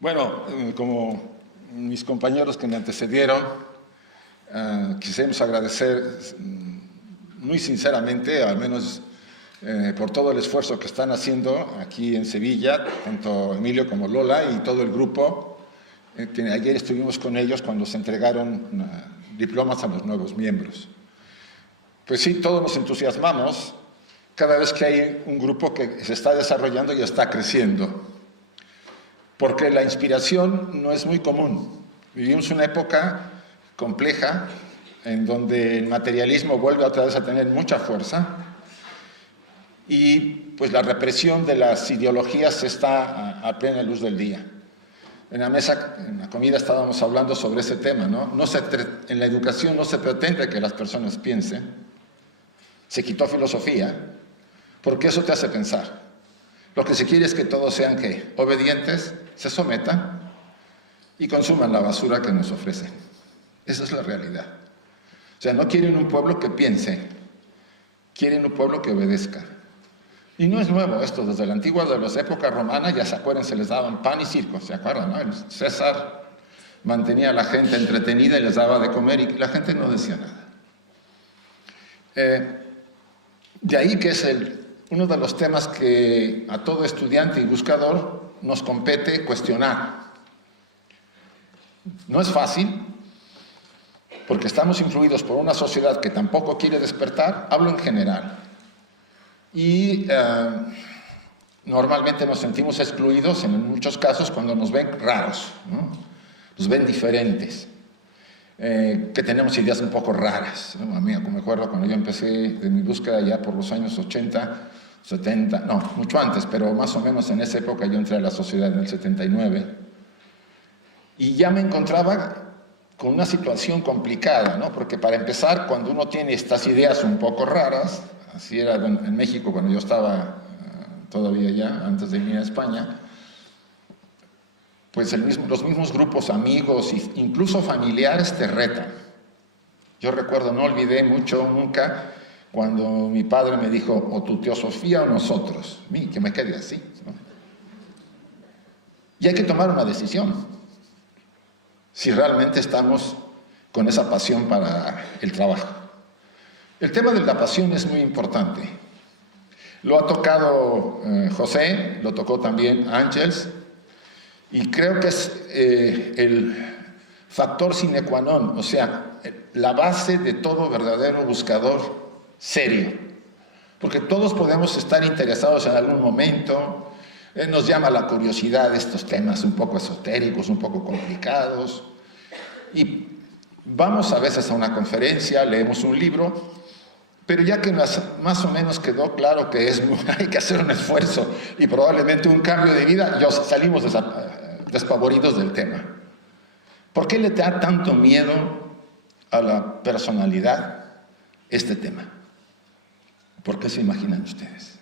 Bueno, como mis compañeros que me antecedieron, quisiéramos agradecer muy sinceramente, al menos por todo el esfuerzo que están haciendo aquí en Sevilla, tanto Emilio como Lola y todo el grupo. Ayer estuvimos con ellos cuando se entregaron diplomas a los nuevos miembros. Pues sí, todos nos entusiasmamos cada vez que hay un grupo que se está desarrollando y está creciendo, porque la inspiración no es muy común. Vivimos una época compleja en donde el materialismo vuelve otra vez a tener mucha fuerza y pues la represión de las ideologías está a plena luz del día. En la mesa, en la comida, estábamos hablando sobre ese tema, ¿no? En la educación no se pretende que las personas piensen. Se quitó filosofía, porque eso te hace pensar. Lo que se quiere es que todos sean, ¿qué? Obedientes, se sometan y consuman la basura que nos ofrecen. Esa es la realidad. O sea, no quieren un pueblo que piense, quieren un pueblo que obedezca. Y no es nuevo esto, desde la antigua de las épocas romanas, ya se acuerdan, se les daban pan y circo, ¿se acuerdan, no? El César mantenía a la gente entretenida y les daba de comer y la gente no decía nada. De ahí que es uno de los temas que a todo estudiante y buscador nos compete cuestionar. No es fácil, porque estamos influidos por una sociedad que tampoco quiere despertar, hablo en general. Y normalmente nos sentimos excluidos en muchos casos cuando nos ven raros, ¿no? Nos ven diferentes, que tenemos ideas un poco raras, ¿no? A mí me acuerdo cuando yo empecé de mi búsqueda ya por los años 80, 70, no, mucho antes, pero más o menos en esa época yo entré a la sociedad en el 79 y ya me encontraba con una situación complicada, ¿no? Porque para empezar, cuando uno tiene estas ideas un poco raras, así era en México cuando yo estaba todavía ya, antes de ir a España, pues los mismos grupos, amigos e incluso familiares te retan. Yo recuerdo, no olvidé nunca, cuando mi padre me dijo, o tu teosofía o nosotros, que me quede así, ¿no? Y hay que tomar una decisión, si realmente estamos con esa pasión para el trabajo. El tema de la pasión es muy importante. Lo ha tocado José, lo tocó también Ángels, y creo que es el factor sine qua non, o sea, la base de todo verdadero buscador serio. Porque todos podemos estar interesados en algún momento, nos llama la curiosidad estos temas un poco esotéricos, un poco complicados, y vamos a veces a una conferencia, leemos un libro, pero ya que más o menos quedó claro que hay que hacer un esfuerzo y probablemente un cambio de vida, ya salimos despavoridos del tema. ¿Por qué le da tanto miedo a la personalidad este tema? ¿Por qué se imaginan ustedes?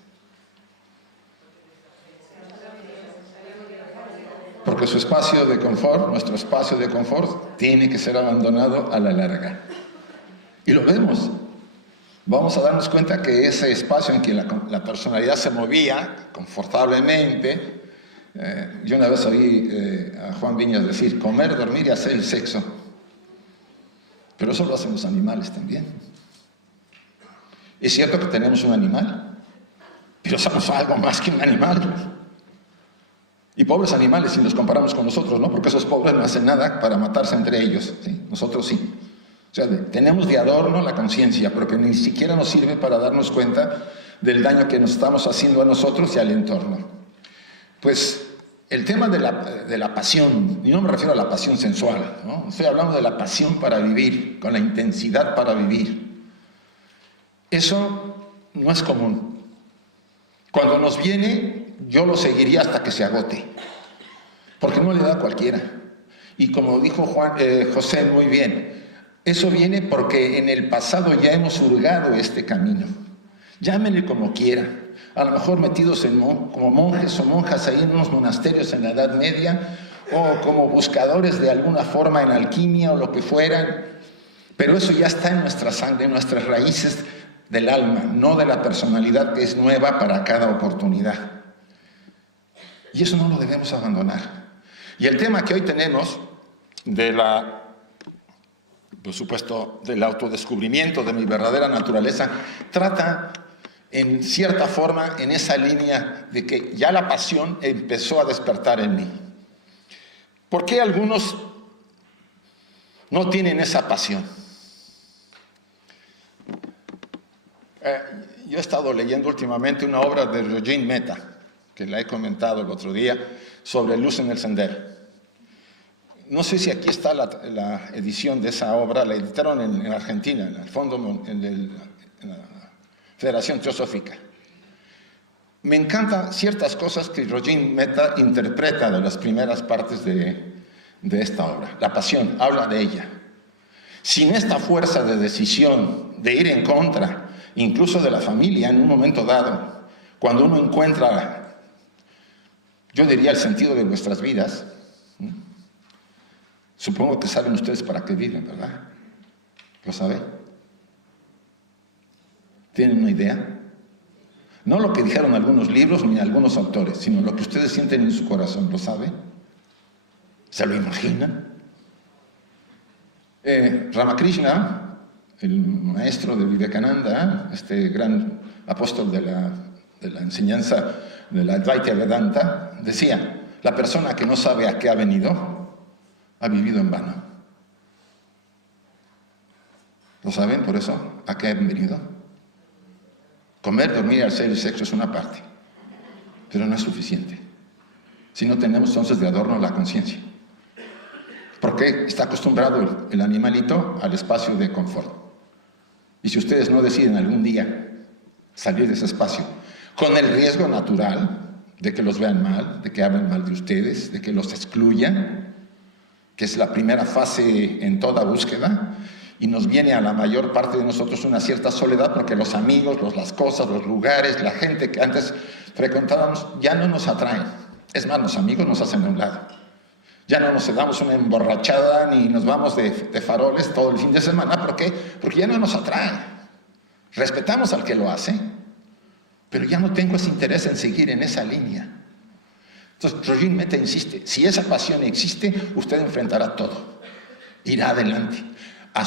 Porque su espacio de confort, nuestro espacio de confort, tiene que ser abandonado a la larga. Y lo vemos. Vamos a darnos cuenta que ese espacio en que la personalidad se movía confortablemente, yo una vez oí a Juan Viñas decir, comer, dormir y hacer el sexo. Pero eso lo hacen los animales también. Es cierto que tenemos un animal, pero somos algo más que un animal. Y pobres animales si nos comparamos con nosotros, ¿no? Porque esos pobres no hacen nada para matarse entre ellos, ¿sí? Nosotros sí. O sea, tenemos de adorno la conciencia, pero que ni siquiera nos sirve para darnos cuenta del daño que nos estamos haciendo a nosotros y al entorno. Pues el tema de la pasión, y no me refiero a la pasión sensual, ¿no? Estoy hablando de la pasión para vivir, con la intensidad para vivir. Eso no es común. Cuando nos viene, yo lo seguiría hasta que se agote, porque no le da a cualquiera. Y como dijo José muy bien, eso viene porque en el pasado ya hemos hurgado este camino. Llámenle como quiera, a lo mejor metidos como monjes o monjas ahí en unos monasterios en la Edad Media, o como buscadores de alguna forma en alquimia o lo que fueran, Pero eso ya está en nuestra sangre, en nuestras raíces del alma, no de la personalidad que es nueva para cada oportunidad. Y eso no lo debemos abandonar. Y el tema que hoy tenemos por supuesto, del autodescubrimiento de mi verdadera naturaleza, trata en cierta forma en esa línea de que ya la pasión empezó a despertar en mí. ¿Por qué algunos no tienen esa pasión? Yo he estado leyendo últimamente una obra de Roger Mehta, que la he comentado el otro día, sobre Luz en el Sendero. No sé si aquí está la edición de esa obra, la editaron en Argentina, en el fondo, en la Federación Teosófica. Me encantan ciertas cosas que Roger Mehta interpreta de las primeras partes de esta obra. La pasión, habla de ella. Sin esta fuerza de decisión, de ir en contra, incluso de la familia en un momento dado, cuando uno encuentra, yo diría, el sentido de nuestras vidas, supongo que saben ustedes para qué viven, ¿verdad? ¿Lo saben? ¿Tienen una idea? No lo que dijeron algunos libros ni algunos autores, sino lo que ustedes sienten en su corazón, ¿lo saben? ¿Se lo imaginan? Ramakrishna, el maestro de Vivekananda, este gran apóstol de la enseñanza de la Advaita Vedanta, decía, la persona que no sabe a qué ha venido, ha vivido en vano. ¿Lo saben por eso? ¿A qué han venido? Comer, dormir, hacer el sexo es una parte, pero no es suficiente. Si no tenemos entonces de adorno la conciencia. Porque está acostumbrado el animalito al espacio de confort. Y si ustedes no deciden algún día salir de ese espacio, con el riesgo natural de que los vean mal, de que hablen mal de ustedes, de que los excluyan, que es la primera fase en toda búsqueda, y nos viene a la mayor parte de nosotros una cierta soledad, porque los amigos, las cosas, los lugares, la gente que antes frecuentábamos, ya no nos atraen. Es más, los amigos nos hacen a un lado. Ya no nos damos una emborrachada ni nos vamos de faroles todo el fin de semana. ¿Por qué? Porque ya no nos atraen. Respetamos al que lo hace, pero ya no tengo ese interés en seguir en esa línea. Entonces, Roger Mehta insiste, si esa pasión existe, usted enfrentará todo. Irá adelante, a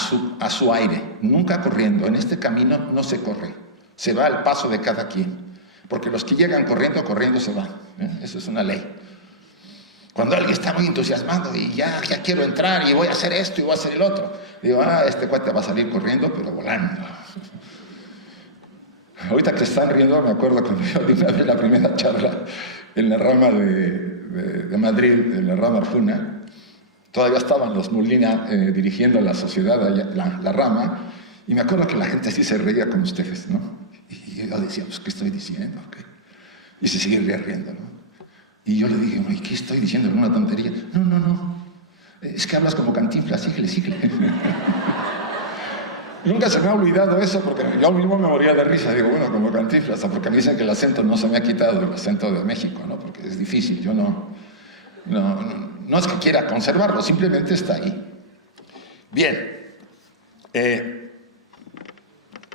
su aire, nunca corriendo. En este camino no se corre, se va al paso de cada quien. Porque los que llegan corriendo, corriendo se van. Eso es una ley. Cuando alguien está muy entusiasmado y ya quiero entrar y voy a hacer esto y voy a hacer el otro, digo, este cuate va a salir corriendo, pero volando. Ahorita que están riendo, me acuerdo cuando yo di una vez la primera charla en la rama de Madrid, en la rama Arjuna. Todavía estaban los Molina dirigiendo la sociedad, la rama, y me acuerdo que la gente así se reía con ustedes, ¿no? Y yo decía, pues, ¿qué estoy diciendo? ¿Qué? Y se sigue riendo, ¿no? Y yo le dije, ¿qué estoy diciendo? ¿Una tontería? No. Es que hablas como Cantinflas, síguele. Nunca se me ha olvidado eso, porque yo mismo me moría de risa. Digo, bueno, como Cantinflas, porque me dicen que el acento no se me ha quitado, el acento de México, ¿no? Porque es difícil, yo no es que quiera conservarlo, simplemente está ahí. Bien.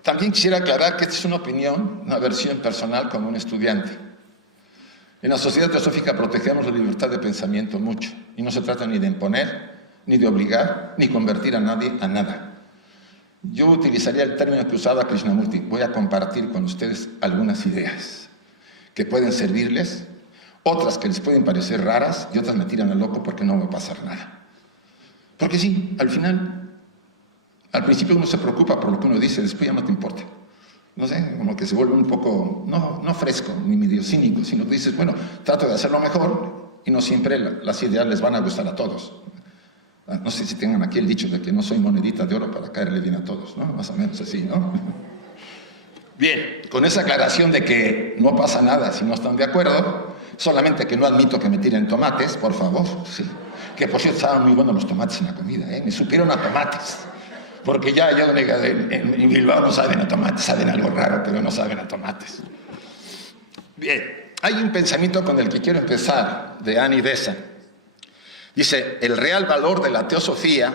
También quisiera aclarar que esta es una opinión, una versión personal como un estudiante. En la sociedad teosófica protegemos la libertad de pensamiento mucho, y no se trata ni de imponer, ni de obligar, ni convertir a nadie a nada. Yo utilizaría el término que usaba Krishnamurti. Voy a compartir con ustedes algunas ideas que pueden servirles, otras que les pueden parecer raras y otras me tiran al loco porque no va a pasar nada. Porque sí, al final, al principio uno se preocupa por lo que uno dice, después ya no te importa. No sé, como que se vuelve un poco, no fresco, ni medio cínico, sino que dices, bueno, trato de hacerlo mejor y no siempre las ideas les van a gustar a todos. No sé si tengan aquí el dicho de que no soy monedita de oro para caerle bien a todos, ¿no? Más o menos así, ¿no? Bien, con esa aclaración de que no pasa nada si no están de acuerdo, solamente que no admito que me tiren tomates, por favor, sí. Que por cierto estaban muy buenos los tomates en la comida, me supieron a tomates. Porque ya en Bilbao no saben a tomates, saben algo raro, pero no saben a tomates. Bien, hay un pensamiento con el que quiero empezar, de Annie Besant. Dice, el real valor de la teosofía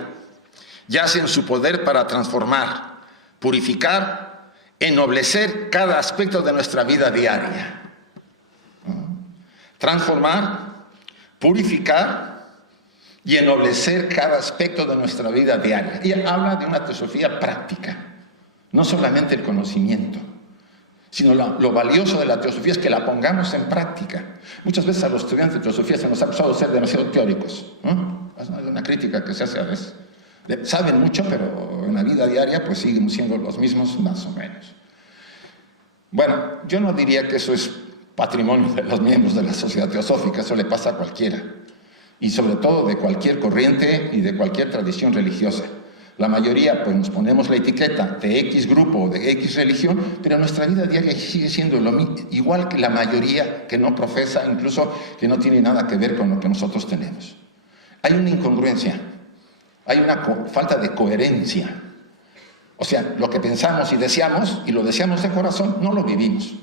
yace en su poder para transformar, purificar, ennoblecer cada aspecto de nuestra vida diaria. Transformar, purificar y ennoblecer cada aspecto de nuestra vida diaria. Y habla de una teosofía práctica, no solamente el conocimiento, sino lo valioso de la teosofía es que la pongamos en práctica. Muchas veces a los estudiantes de teosofía se nos ha acusado de ser demasiado teóricos, ¿no? Es una crítica que se hace a veces. Saben mucho, pero en la vida diaria pues siguen siendo los mismos más o menos. Bueno, yo no diría que eso es patrimonio de los miembros de la sociedad teosófica, eso le pasa a cualquiera, y sobre todo de cualquier corriente y de cualquier tradición religiosa. La mayoría pues nos ponemos la etiqueta de X grupo o de X religión, pero nuestra vida diaria sigue siendo igual que la mayoría que no profesa, incluso que no tiene nada que ver con lo que nosotros tenemos. Hay una incongruencia, hay una falta de coherencia. O sea, lo que pensamos y deseamos, y lo deseamos de corazón, no lo vivimos.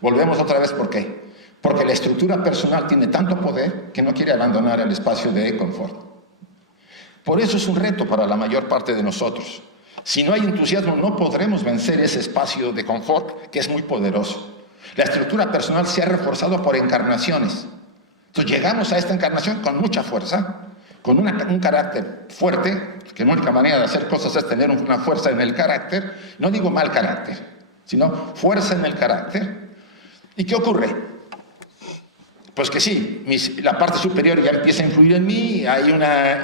Volvemos otra vez, ¿por qué? Porque la estructura personal tiene tanto poder que no quiere abandonar el espacio de confort. Por eso es un reto para la mayor parte de nosotros. Si no hay entusiasmo, no podremos vencer ese espacio de confort que es muy poderoso. La estructura personal se ha reforzado por encarnaciones. Entonces llegamos a esta encarnación con mucha fuerza, con un carácter fuerte, que la única manera de hacer cosas es tener una fuerza en el carácter. No digo mal carácter, sino fuerza en el carácter. ¿Y qué ocurre? Pues que sí, la parte superior ya empieza a influir en mí, hay una,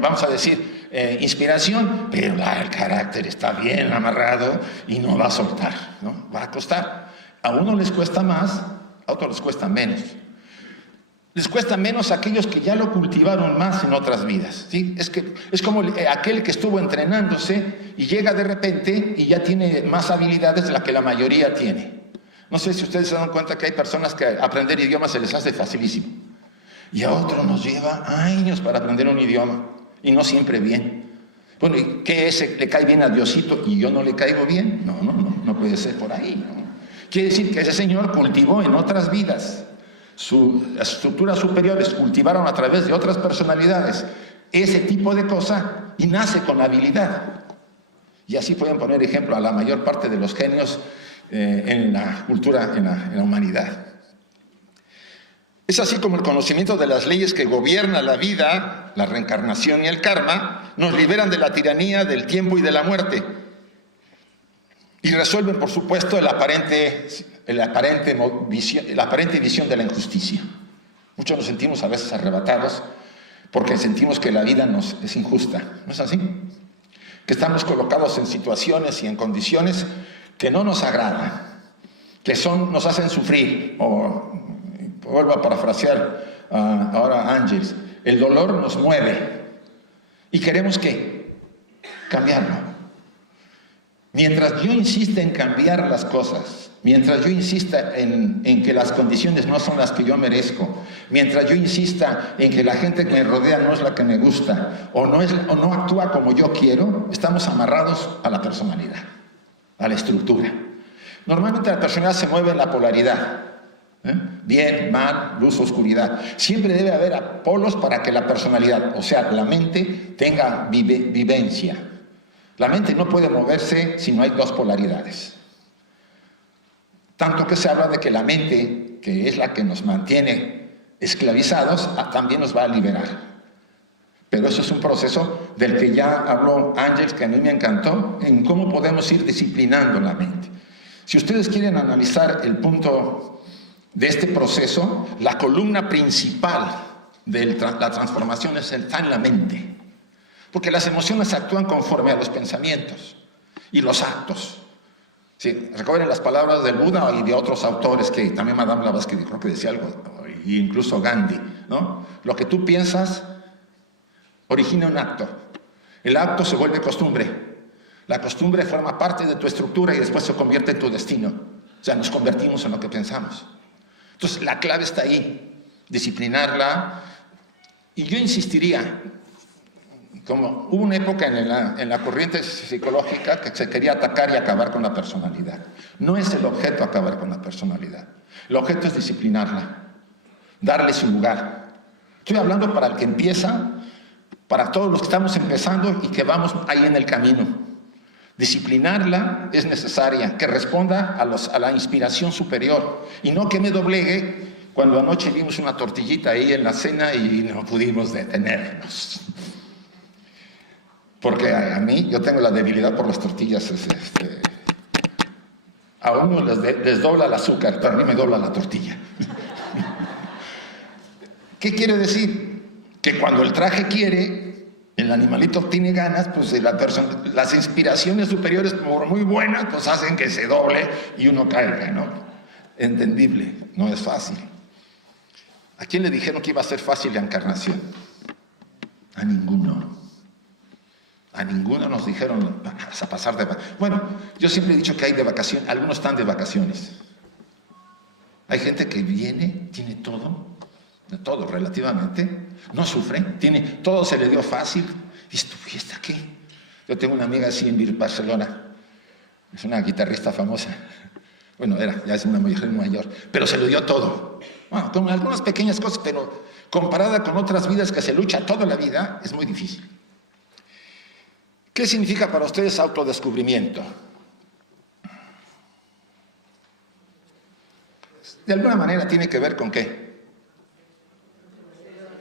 vamos a decir, inspiración, pero el carácter está bien amarrado y no va a soltar, ¿no? Va a costar. A uno les cuesta más, a otros les cuesta menos. Les cuesta menos a aquellos que ya lo cultivaron más en otras vidas, ¿sí? Es como aquel que estuvo entrenándose y llega de repente y ya tiene más habilidades de las que la mayoría tiene. No sé si ustedes se dan cuenta que hay personas que aprender idiomas se les hace facilísimo. Y a otros nos lleva años para aprender un idioma. Y no siempre bien. Bueno, ¿y qué es? ¿Le cae bien a Diosito y yo no le caigo bien? No puede ser por ahí, ¿no? Quiere decir que ese señor cultivó en otras vidas. Las estructuras superiores cultivaron a través de otras personalidades ese tipo de cosa y nace con habilidad. Y así pueden poner ejemplo a la mayor parte de los genios en la cultura, en la humanidad. Es así como el conocimiento de las leyes que gobiernan la vida, la reencarnación y el karma, nos liberan de la tiranía del tiempo y de la muerte. Y resuelven, por supuesto, la aparente visión de la injusticia. Muchos nos sentimos a veces arrebatados porque sentimos que la vida es injusta. ¿No es así? Que estamos colocados en situaciones y en condiciones que no nos agradan, que nos hacen sufrir. Vuelvo a parafrasear ahora a Ángels, el dolor nos mueve y queremos ¿qué? Cambiarlo. Mientras yo insista en cambiar las cosas, mientras yo insista en que las condiciones no son las que yo merezco, mientras yo insista en que la gente que me rodea no es la que me gusta o no actúa como yo quiero, estamos amarrados a la personalidad, a la estructura. Normalmente la personalidad se mueve en la polaridad. Bien, mal, luz, oscuridad. Siempre debe haber polos para que la personalidad, o sea, la mente, tenga vivencia. La mente no puede moverse si no hay dos polaridades. Tanto que se habla de que la mente, que es la que nos mantiene esclavizados, también nos va a liberar. Pero eso es un proceso del que ya habló Ángels, que a mí me encantó, en cómo podemos ir disciplinando la mente. Si ustedes quieren analizar el punto de este proceso, la columna principal de la transformación está en la mente. Porque las emociones actúan conforme a los pensamientos y los actos. Sí, recuerden las palabras del Buda y de otros autores, que también Madame Blavatsky creo que decía algo, e incluso Gandhi, ¿no? Lo que tú piensas origina un acto. El acto se vuelve costumbre. La costumbre forma parte de tu estructura y después se convierte en tu destino. O sea, nos convertimos en lo que pensamos. Entonces, la clave está ahí, disciplinarla. Y yo insistiría, como hubo una época en la corriente psicológica que se quería atacar y acabar con la personalidad. No es el objeto acabar con la personalidad. El objeto es disciplinarla, darle su lugar. Estoy hablando para el que empieza, para todos los que estamos empezando y que vamos ahí en el camino. Disciplinarla es necesaria, que responda a la inspiración superior y no que me doblegue cuando anoche vimos una tortillita ahí en la cena y no pudimos detenernos. Porque a mí, yo tengo la debilidad por las tortillas. A uno les dobla el azúcar, pero a mí me dobla la tortilla. ¿Qué quiere decir? Que cuando el traje quiere, el animalito tiene ganas, pues las inspiraciones superiores, por muy buenas, pues hacen que se doble y uno caiga, ¿no? Entendible, no es fácil. ¿A quién le dijeron que iba a ser fácil la encarnación? A ninguno. A ninguno nos dijeron a pasar de vacaciones. Bueno, yo siempre he dicho que hay de vacaciones, algunos están de vacaciones. Hay gente que viene, tiene todo relativamente, no sufre, todo se le dio fácil. ¿Y esto fiesta qué? Yo tengo una amiga así en Barcelona, es una guitarrista famosa. Bueno, ya es una mujer mayor, pero se le dio todo. Bueno, con algunas pequeñas cosas, pero comparada con otras vidas que se lucha toda la vida, es muy difícil. ¿Qué significa para ustedes autodescubrimiento? De alguna manera tiene que ver con ¿qué?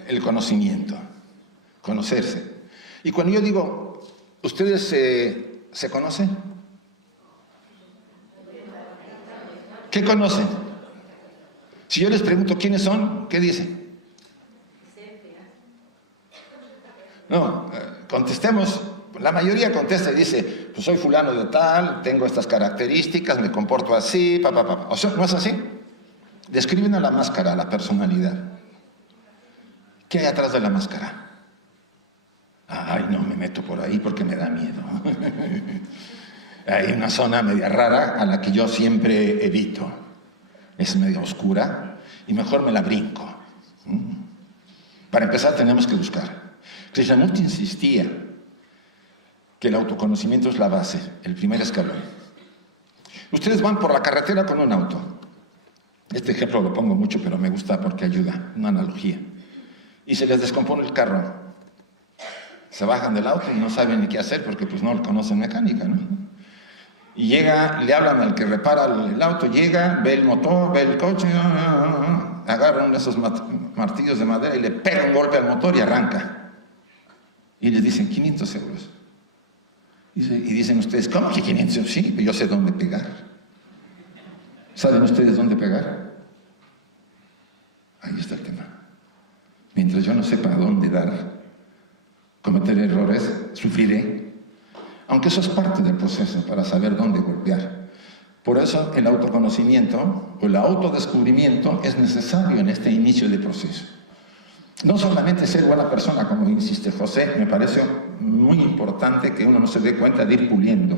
El conocimiento, conocerse. Y cuando yo digo, ¿ustedes se conocen? ¿Qué conocen? Si yo les pregunto quiénes son, ¿qué dicen? No, contestemos. La mayoría contesta y dice, pues soy fulano de tal, tengo estas características, me comporto así, O sea, ¿no es así? Describen a la máscara, a la personalidad. ¿Qué hay atrás de la máscara? Ay, no me meto por ahí porque me da miedo. Hay una zona media rara a la que yo siempre evito. Es media oscura y mejor me la brinco. Para empezar tenemos que buscar. Krishnamurti insistía que el autoconocimiento es la base, el primer escalón. Ustedes van por la carretera con un auto. Este ejemplo lo pongo mucho, pero me gusta porque ayuda, una analogía. Y se les descompone el carro. Se bajan del auto y no saben ni qué hacer porque pues no conocen mecánica, ¿no? Y le hablan al que repara el auto, llega, ve el motor, ve el coche, agarra uno de esos martillos de madera y le pega un golpe al motor y arranca. Y les dicen 500 euros. Y dicen ustedes, ¿cómo que 500? Sí, yo sé dónde pegar. ¿Saben ustedes dónde pegar? Ahí está el tema. Mientras yo no sepa dónde dar, cometer errores, sufriré. Aunque eso es parte del proceso para saber dónde golpear. Por eso el autoconocimiento o el autodescubrimiento es necesario en este inicio de proceso. No solamente ser buena persona, como insiste José, me parece muy importante que uno no se dé cuenta de ir puliendo,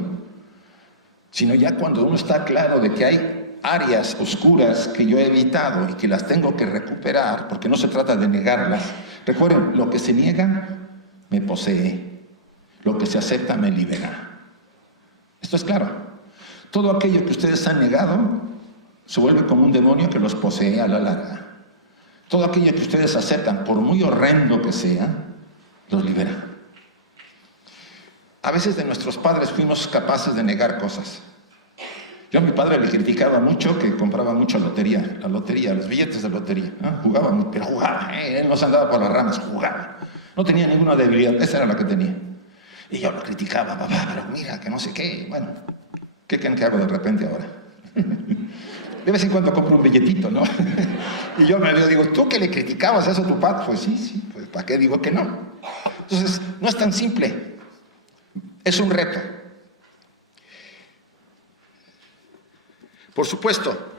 sino ya cuando uno está claro de que hay áreas oscuras que yo he evitado y que las tengo que recuperar, porque no se trata de negarlas. Recuerden, lo que se niega me posee, lo que se acepta me libera. Esto es claro. Todo aquello que ustedes han negado se vuelve como un demonio que los posee a la larga. Todo aquello que ustedes aceptan, por muy horrendo que sea, los libera. A veces de nuestros padres fuimos capaces de negar cosas. Yo a mi padre le criticaba mucho que compraba mucho la lotería, los billetes de lotería, ¿no? Jugaba, pero jugaba, él no se andaba por las ramas, jugaba. No tenía ninguna debilidad, esa era la que tenía. Y yo lo criticaba, papá, pero mira, que no sé qué. Bueno, ¿qué creen que hago de repente ahora? De vez en cuando compro un billetito, ¿no? Y yo me digo, ¿tú que le criticabas eso a tu padre? Pues sí, pues ¿para qué digo que no? Entonces, no es tan simple. Es un reto. Por supuesto,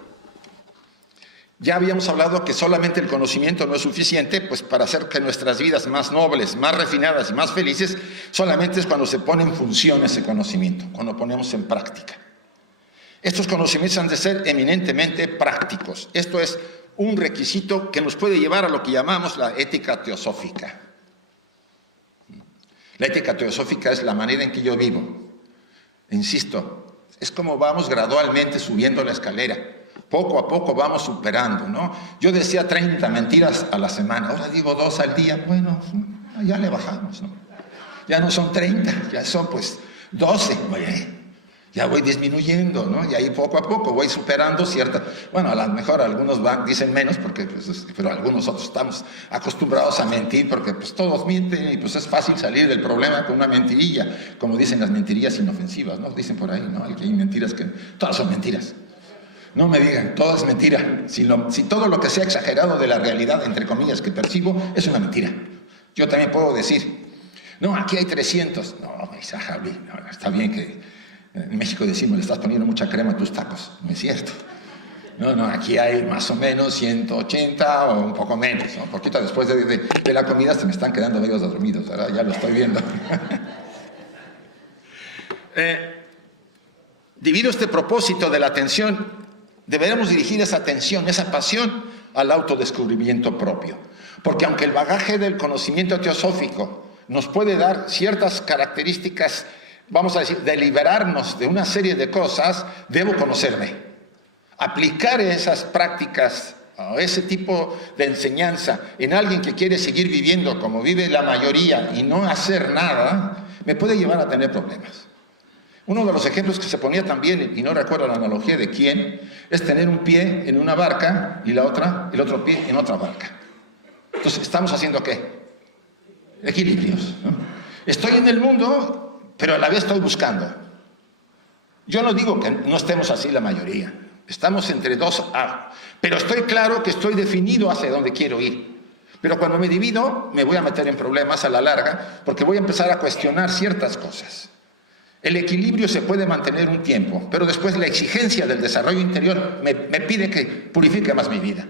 ya habíamos hablado que solamente el conocimiento no es suficiente, pues para hacer que nuestras vidas más nobles, más refinadas y más felices, solamente es cuando se pone en función ese conocimiento, cuando ponemos en práctica. Estos conocimientos han de ser eminentemente prácticos. Esto es un requisito que nos puede llevar a lo que llamamos la ética teosófica. La ética teosófica es la manera en que yo vivo. Insisto, es como vamos gradualmente subiendo la escalera. Poco a poco vamos superando, ¿no? Yo decía 30 mentiras a la semana, ahora digo 2 al día. Bueno, Ya le bajamos, ¿no? Ya no son 30, ya son pues 12, oye, ya voy disminuyendo, ¿no? Y ahí poco a poco voy superando cierta... Bueno, a lo mejor algunos dicen menos, porque, pues, pero algunos otros estamos acostumbrados a mentir, porque pues todos mienten y pues es fácil salir del problema con una mentirilla, como dicen las mentirillas inofensivas, ¿no? Dicen por ahí, ¿no? Que hay mentiras que... Todas son mentiras. No me digan, todo es mentira. Si todo lo que sea exagerado de la realidad, entre comillas, que percibo, es una mentira. Yo también puedo decir, no, aquí hay 300. No, está bien que en México decimos, le estás poniendo mucha crema a tus tacos. No es cierto. No, aquí hay más o menos 180 o un poco menos, ¿no? Poquito después de la comida se me están quedando medio dormidos, ¿verdad? Ya lo estoy viendo. Debido a este propósito de la atención, deberemos dirigir esa atención, esa pasión al autodescubrimiento propio. Porque aunque el bagaje del conocimiento teosófico nos puede dar ciertas características, vamos a decir, de liberarnos de una serie de cosas, debo conocerme. Aplicar esas prácticas o ese tipo de enseñanza en alguien que quiere seguir viviendo como vive la mayoría y no hacer nada, me puede llevar a tener problemas. Uno de los ejemplos que se ponía también, y no recuerdo la analogía de quién, es tener un pie en una barca y el otro pie en otra barca. Entonces, ¿estamos haciendo qué? Equilibrios, ¿no? Estoy en el mundo, pero a la vez estoy buscando. Yo no digo que no estemos así la mayoría. Estamos entre dos A. Pero estoy claro que estoy definido hacia dónde quiero ir. Pero cuando me divido, me voy a meter en problemas a la larga, porque voy a empezar a cuestionar ciertas cosas. El equilibrio se puede mantener un tiempo, pero después la exigencia del desarrollo interior me pide que purifique más mi vida.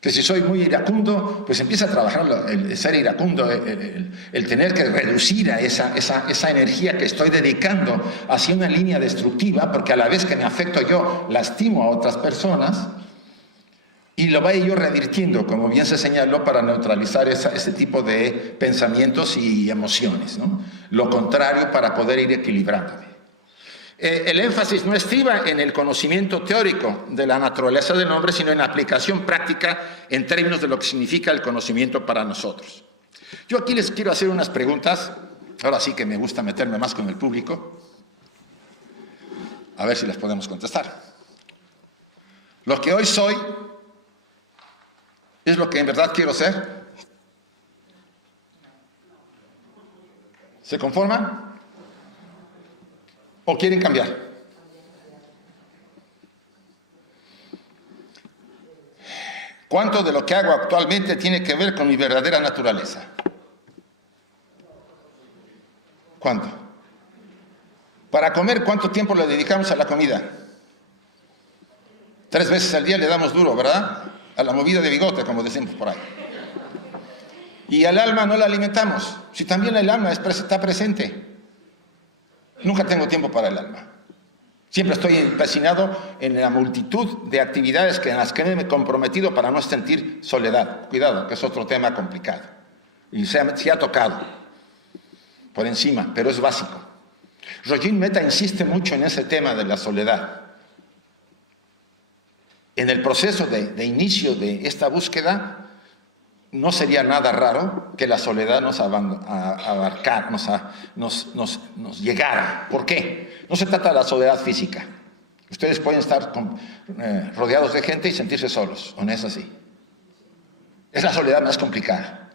Que si soy muy iracundo, pues empieza a trabajar el ser iracundo, el tener que reducir a esa energía que estoy dedicando hacia una línea destructiva, porque a la vez que me afecto yo, lastimo a otras personas, y lo vaya yo revirtiendo, como bien se señaló, para neutralizar ese tipo de pensamientos y emociones, ¿no? Lo contrario, para poder ir equilibrándome. El énfasis no estriba en el conocimiento teórico de la naturaleza del hombre, sino en la aplicación práctica en términos de lo que significa el conocimiento para nosotros. Yo aquí les quiero hacer unas preguntas, ahora sí que me gusta meterme más con el público, a ver si las podemos contestar. Lo que hoy soy, ¿es lo que en verdad quiero ser? ¿Se conforman? ¿O quieren cambiar? ¿Cuánto de lo que hago actualmente tiene que ver con mi verdadera naturaleza? ¿Cuánto? Para comer, ¿cuánto tiempo le dedicamos a la comida? 3 veces al día le damos duro, ¿verdad? A la movida de bigote, como decimos por ahí. Y al alma no la alimentamos. Si también el alma está presente. Nunca tengo tiempo para el alma. Siempre estoy empecinado en la multitud de actividades en las que me he comprometido para no sentir soledad. Cuidado, que es otro tema complicado. Y se ha tocado por encima, pero es básico. Roger Mehta insiste mucho en ese tema de la soledad. En el proceso de inicio de esta búsqueda, no sería nada raro que la soledad nos abarcara, nos llegara. ¿Por qué? No se trata de la soledad física. Ustedes pueden estar rodeados de gente y sentirse solos, ¿o no es así? Es la soledad más complicada.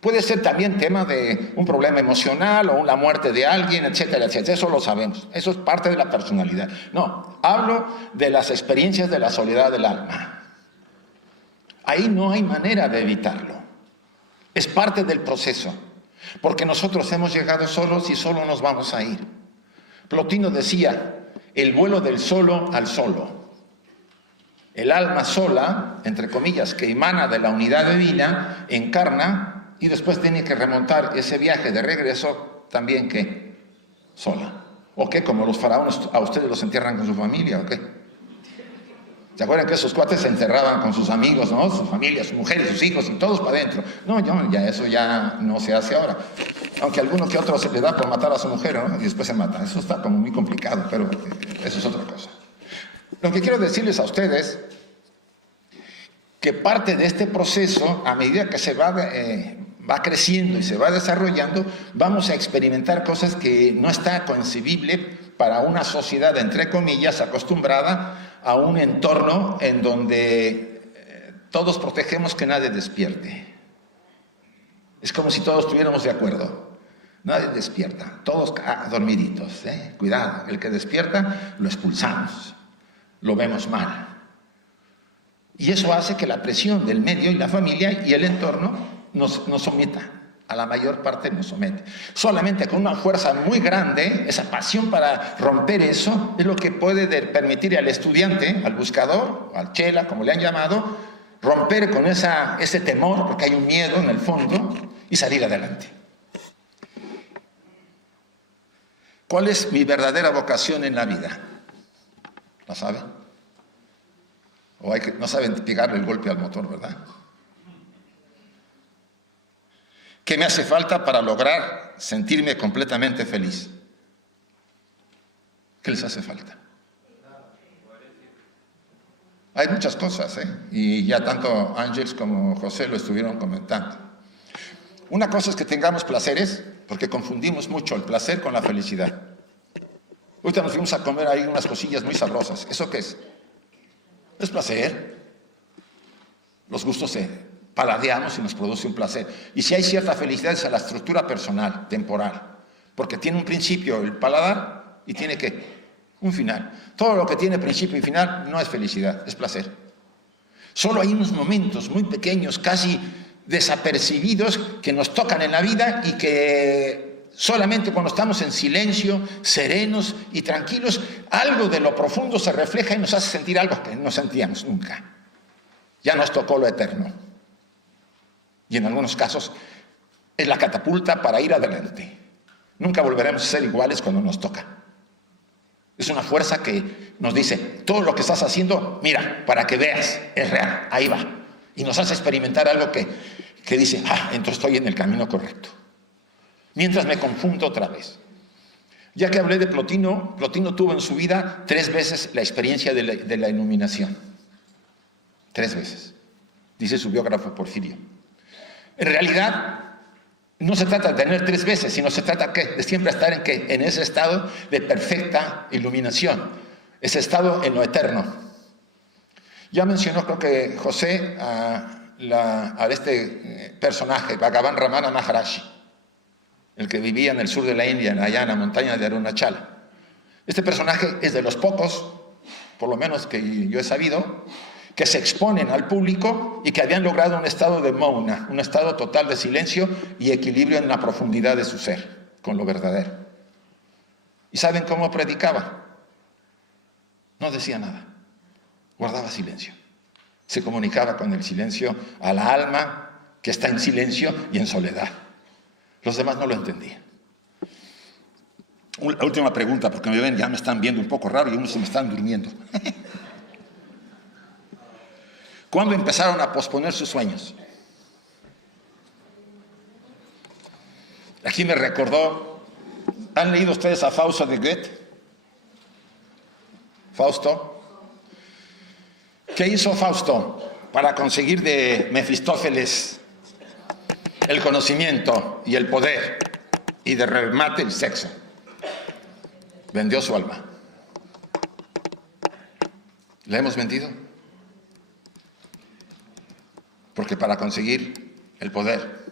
Puede ser también tema de un problema emocional o una muerte de alguien, etcétera, etcétera. Eso lo sabemos. Eso es parte de la personalidad. No, hablo de las experiencias de la soledad del alma. Ahí no hay manera de evitarlo. Es parte del proceso. Porque nosotros hemos llegado solos y solo nos vamos a ir. Plotino decía, el vuelo del solo al solo. El alma sola, entre comillas, que emana de la unidad divina, encarna y después tiene que remontar ese viaje de regreso también, ¿qué? Sola. ¿O qué? Como los faraones, ¿a ustedes los entierran con su familia o qué? ¿Se acuerdan que esos cuates se enterraban con sus amigos, ¿no? Sus familias, sus mujeres, sus hijos y todos para adentro? No, eso ya no se hace ahora. Aunque alguno que otro se le da por matar a su mujer, ¿no? Y después se mata. Eso está como muy complicado, pero eso es otra cosa. Lo que quiero decirles a ustedes, que parte de este proceso, a medida que se va va creciendo y se va desarrollando, vamos a experimentar cosas que no está concebible para una sociedad, entre comillas, acostumbrada a un entorno en donde todos protegemos que nadie despierte. Es como si todos estuviéramos de acuerdo. Nadie despierta, todos dormiditos. Cuidado, el que despierta lo expulsamos, lo vemos mal. Y eso hace que la presión del medio y la familia y el entorno nos someta. A la mayor parte nos somete. Solamente con una fuerza muy grande, esa pasión para romper eso, es lo que puede permitir al estudiante, al buscador, al chela, como le han llamado, romper con ese temor, porque hay un miedo en el fondo, y salir adelante. ¿Cuál es mi verdadera vocación en la vida? ¿La saben? O no saben pegarle el golpe al motor, ¿verdad? ¿Qué me hace falta para lograr sentirme completamente feliz? ¿Qué les hace falta? Hay muchas cosas, y ya tanto Ángeles como José lo estuvieron comentando. Una cosa es que tengamos placeres, porque confundimos mucho el placer con la felicidad. Ahorita nos fuimos a comer ahí unas cosillas muy sabrosas. ¿Eso qué es? Es placer. Los gustos se paladeamos y nos produce un placer. Y si hay cierta felicidad es a la estructura personal, temporal, porque tiene un principio el paladar y tiene un final. Todo lo que tiene principio y final no es felicidad, es placer. Solo hay unos momentos muy pequeños, casi desapercibidos, que nos tocan en la vida y que solamente cuando estamos en silencio, serenos y tranquilos, algo de lo profundo se refleja y nos hace sentir algo que no sentíamos nunca. Ya nos tocó lo eterno. Y en algunos casos es la catapulta para ir adelante. Nunca volveremos a ser iguales cuando nos toca. Es una fuerza que nos dice, todo lo que estás haciendo, mira, para que veas, es real, ahí va. Y nos hace experimentar algo que dice, entonces estoy en el camino correcto. Mientras me confundo otra vez. Ya que hablé de Plotino, Plotino tuvo en su vida 3 veces la experiencia de la iluminación. 3 veces, dice su biógrafo Porfirio. En realidad, no se trata de tener 3 veces, sino se trata de siempre estar en ese estado de perfecta iluminación, ese estado en lo eterno. Ya mencionó, creo que José, a este personaje, Bhagavan Ramana Maharaji, el que vivía en el sur de la India, allá en la montaña de Arunachala. Este personaje es de los pocos, por lo menos que yo he sabido, que se exponen al público y que habían logrado un estado de mauna, un estado total de silencio y equilibrio en la profundidad de su ser, con lo verdadero. ¿Y saben cómo predicaba? No decía nada, guardaba silencio. Se comunicaba con el silencio a la alma que está en silencio y en soledad. Los demás no lo entendían. La última pregunta, porque me ven, ya me están viendo un poco raro y unos se me están durmiendo. ¿Cuándo empezaron a posponer sus sueños? Aquí me recordó, ¿han leído ustedes a Fausto de Goethe? Fausto. ¿Qué hizo Fausto para conseguir de Mefistófeles el conocimiento y el poder y de remate el sexo? Vendió su alma. ¿La hemos vendido? Porque para conseguir el poder,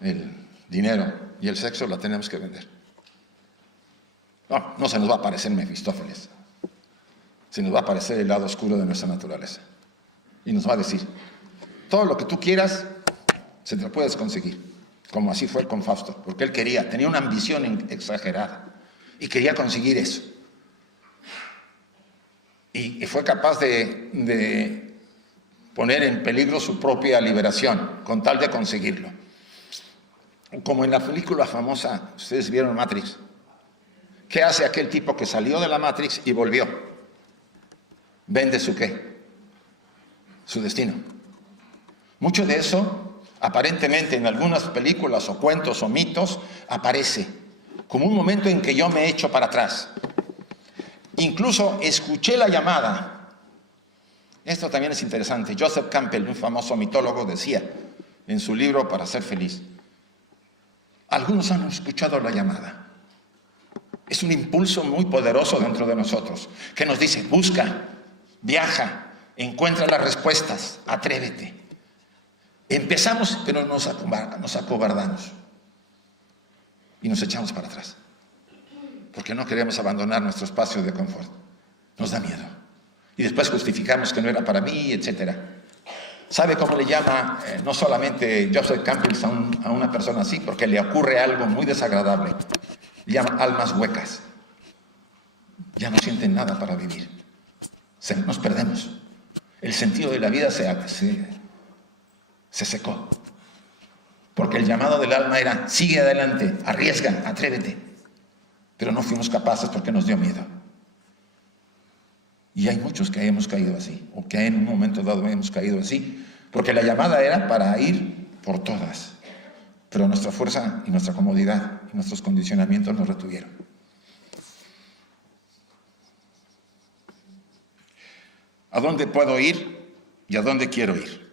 el dinero y el sexo la tenemos que vender. No se nos va a aparecer Mefistófeles. Se nos va a aparecer el lado oscuro de nuestra naturaleza. Y nos va a decir, todo lo que tú quieras, se te lo puedes conseguir. Como así fue con Fausto. Porque él tenía una ambición exagerada. Y quería conseguir eso. Y fue capaz de poner en peligro su propia liberación, con tal de conseguirlo. Como en la película famosa, ustedes vieron Matrix. ¿Qué hace aquel tipo que salió de la Matrix y volvió? Vende su ¿qué? Su destino. Mucho de eso, aparentemente en algunas películas o cuentos o mitos, aparece como un momento en que yo me echo para atrás. Incluso escuché la llamada. Esto también es interesante. Joseph Campbell, un famoso mitólogo, decía, en su libro Para ser feliz. Algunos han escuchado la llamada. Es un impulso muy poderoso dentro de nosotros, que nos dice, busca, viaja, encuentra las respuestas, atrévete. Empezamos, pero nos acobardamos y nos echamos para atrás, porque no queremos abandonar nuestro espacio de confort. Nos da miedo. Y después justificamos que no era para mí, etc. ¿Sabe cómo le llama no solamente Joseph Campbell a una persona así? Porque le ocurre algo muy desagradable. Le llama almas huecas. Ya no sienten nada para vivir. Nos perdemos. El sentido de la vida se secó. Porque el llamado del alma era, sigue adelante, arriesga, atrévete. Pero no fuimos capaces porque nos dio miedo. Y hay muchos que hemos caído así, o que en un momento dado hemos caído así, porque la llamada era para ir por todas. Pero nuestra fuerza y nuestra comodidad y nuestros condicionamientos nos retuvieron. ¿A dónde puedo ir y a dónde quiero ir?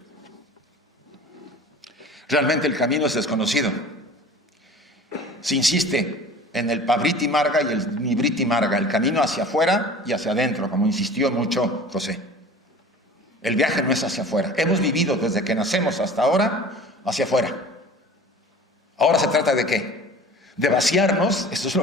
Realmente el camino es desconocido. Se insiste en el Pabriti Marga y el Nibriti Marga, el camino hacia afuera y hacia adentro, como insistió mucho José. El viaje no es hacia afuera. Hemos vivido desde que nacemos hasta ahora hacia afuera. Ahora se trata de ¿qué? De vaciarnos. Eso es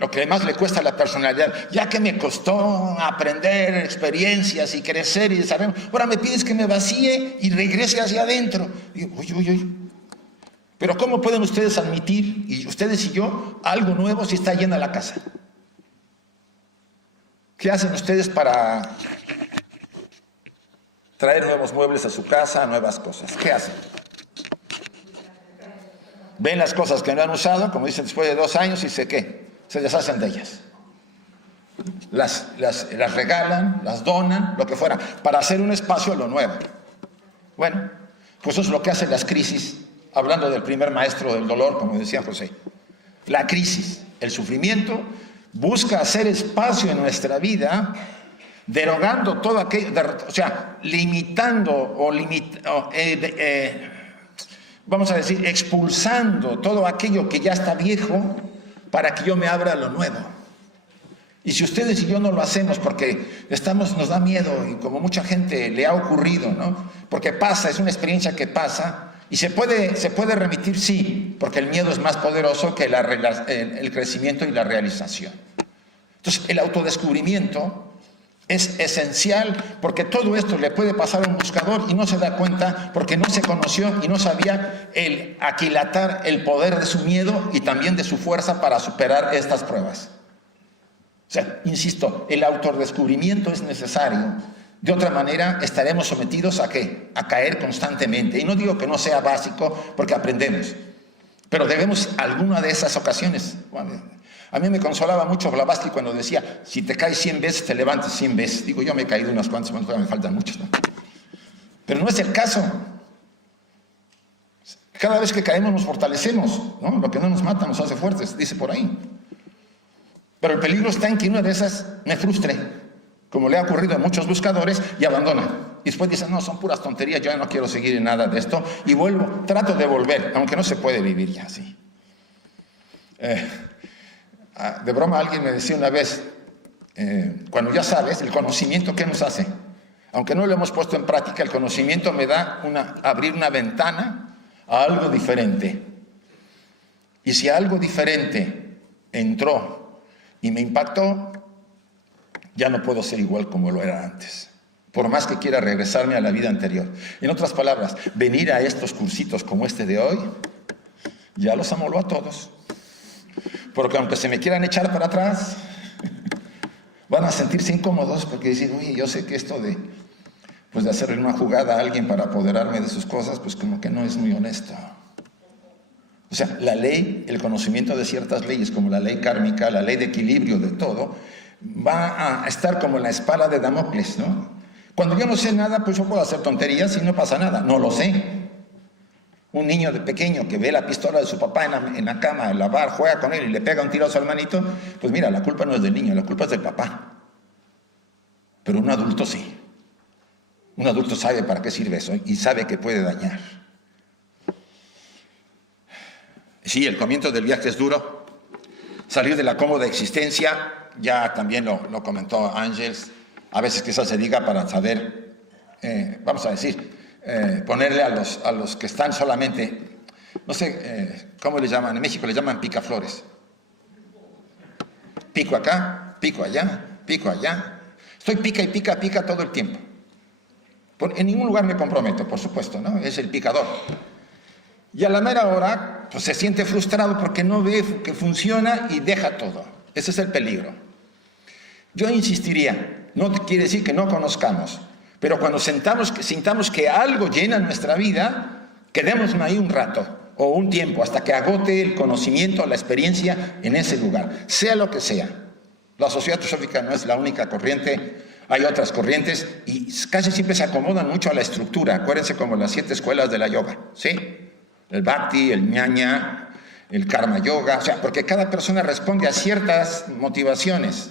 lo que más le cuesta a la personalidad. Ya que me costó aprender experiencias y crecer y saber, ahora me pides que me vacíe y regrese hacia adentro. Y uy. Pero ¿cómo pueden ustedes admitir, y ustedes y yo, algo nuevo si está llena la casa? ¿Qué hacen ustedes para traer nuevos muebles a su casa, nuevas cosas? ¿Qué hacen? Ven las cosas que no han usado, como dicen, después de 2 años, y ¿qué? Se deshacen de ellas. Las regalan, las donan, lo que fuera, para hacer un espacio a lo nuevo. Bueno, pues eso es lo que hacen las crisis. Hablando del primer maestro del dolor, como decía José. La crisis, el sufrimiento, busca hacer espacio en nuestra vida, derogando todo aquello, limitando vamos a decir, expulsando todo aquello que ya está viejo para que yo me abra a lo nuevo. Y si ustedes y yo no lo hacemos porque nos da miedo, y como mucha gente le ha ocurrido, ¿no? Porque pasa, es una experiencia que pasa. Y se puede remitir, sí, porque el miedo es más poderoso que el crecimiento y la realización. Entonces, el autodescubrimiento es esencial, porque todo esto le puede pasar a un buscador y no se da cuenta porque no se conoció y no sabía aquilatar el poder de su miedo y también de su fuerza para superar estas pruebas. O sea, insisto, el autodescubrimiento es necesario. De otra manera, estaremos sometidos ¿a qué? A caer constantemente. Y no digo que no sea básico, porque aprendemos. Pero debemos alguna de esas ocasiones. Bueno, a mí me consolaba mucho Blavatsky cuando decía, si te caes 100 veces, te levantes 100 veces. Digo, yo me he caído unas cuantas, me faltan muchas, ¿no? Pero no es el caso. Cada vez que caemos nos fortalecemos, ¿no? Lo que no nos mata nos hace fuertes, dice por ahí. Pero el peligro está en que una de esas me frustre, como le ha ocurrido a muchos buscadores, y abandonan. Y después dicen, no, son puras tonterías, yo ya no quiero seguir en nada de esto, y vuelvo, trato de volver, aunque no se puede vivir ya así. De broma alguien me decía una vez, cuando ya sabes, el conocimiento, ¿qué nos hace? Aunque no lo hemos puesto en práctica, el conocimiento me da abrir una ventana a algo diferente. Y si algo diferente entró y me impactó, ya no puedo ser igual como lo era antes, por más que quiera regresarme a la vida anterior. En otras palabras, venir a estos cursitos como este de hoy, ya los amoló a todos. Porque aunque se me quieran echar para atrás, van a sentirse incómodos porque dicen, oye, yo sé que esto de hacerle una jugada a alguien para apoderarme de sus cosas, pues como que no es muy honesto. O sea, la ley, el conocimiento de ciertas leyes, como la ley kármica, la ley de equilibrio de todo, va a estar como la espada de Damocles, ¿no? Cuando yo no sé nada, pues yo puedo hacer tonterías y no pasa nada, no lo sé. Un niño de pequeño que ve la pistola de su papá en la cama, en la bar, juega con él y le pega un tiro a su hermanito, pues mira, la culpa no es del niño, la culpa es del papá. Pero un adulto sí. Un adulto sabe para qué sirve eso y sabe que puede dañar. Sí, el comienzo del viaje es duro. Salir de la cómoda existencia, ya también lo comentó Ángels, a veces quizás se diga para saber, vamos a decir, ponerle a los que están solamente, no sé cómo le llaman, en México le llaman picaflores. Pico acá, pico allá, pico allá. Estoy pica y pica, pica todo el tiempo. En ningún lugar me comprometo, por supuesto, ¿no? Es el picador. Y a la mera hora, pues se siente frustrado porque no ve que funciona y deja todo. Ese es el peligro. Yo insistiría, no quiere decir que no conozcamos, pero cuando sintamos que algo llena nuestra vida, quedémonos ahí un rato o un tiempo hasta que agote el conocimiento, la experiencia en ese lugar, sea lo que sea. La sociedad teosófica no es la única corriente, hay otras corrientes y casi siempre se acomodan mucho a la estructura. Acuérdense como las 7 escuelas de la yoga, ¿sí? El Bhakti, el Jnana, el Karma Yoga, o sea, porque cada persona responde a ciertas motivaciones.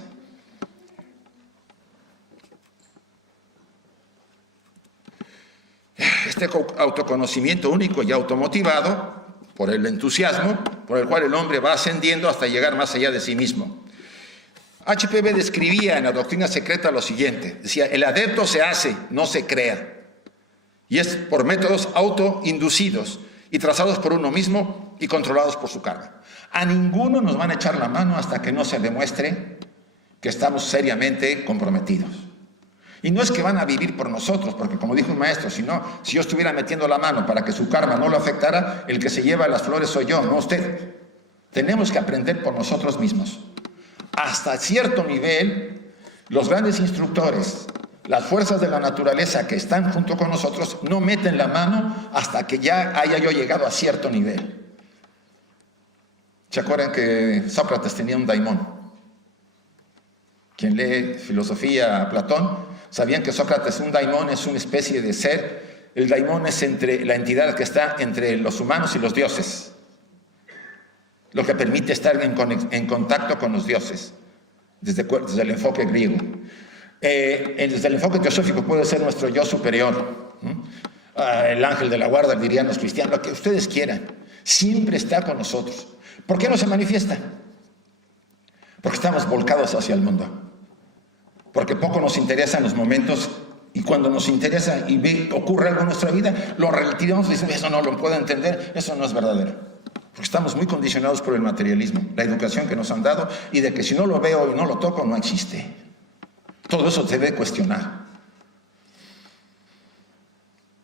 Este autoconocimiento único y automotivado por el entusiasmo por el cual el hombre va ascendiendo hasta llegar más allá de sí mismo. HPB describía en la doctrina secreta lo siguiente, decía, el adepto se hace, no se crea, y es por métodos autoinducidos y trazados por uno mismo y controlados por su karma. A ninguno nos van a echar la mano hasta que no se demuestre que estamos seriamente comprometidos. Y no es que van a vivir por nosotros, porque como dijo un maestro, si yo estuviera metiendo la mano para que su karma no lo afectara, el que se lleva las flores soy yo, no usted. Tenemos que aprender por nosotros mismos. Hasta cierto nivel, los grandes instructores, las fuerzas de la naturaleza que están junto con nosotros, no meten la mano hasta que ya haya yo llegado a cierto nivel. ¿Se acuerdan que Sócrates tenía un daimón? Quien lee filosofía a Platón, sabían que Sócrates, un daimón, es una especie de ser. El daimón es la entidad que está entre los humanos y los dioses, lo que permite estar en contacto con los dioses, desde el enfoque griego. Desde el enfoque teosófico puede ser nuestro yo superior, el ángel de la guarda, dirían los cristianos, lo que ustedes quieran, siempre está con nosotros. ¿Por qué no se manifiesta? Porque estamos volcados hacia el mundo. Porque poco nos interesan los momentos y cuando nos interesa y ocurre algo en nuestra vida, lo relativamos y decimos, eso no lo puedo entender, eso no es verdadero. Porque estamos muy condicionados por el materialismo, la educación que nos han dado y de que si no lo veo y no lo toco, no existe. Todo eso se debe cuestionar.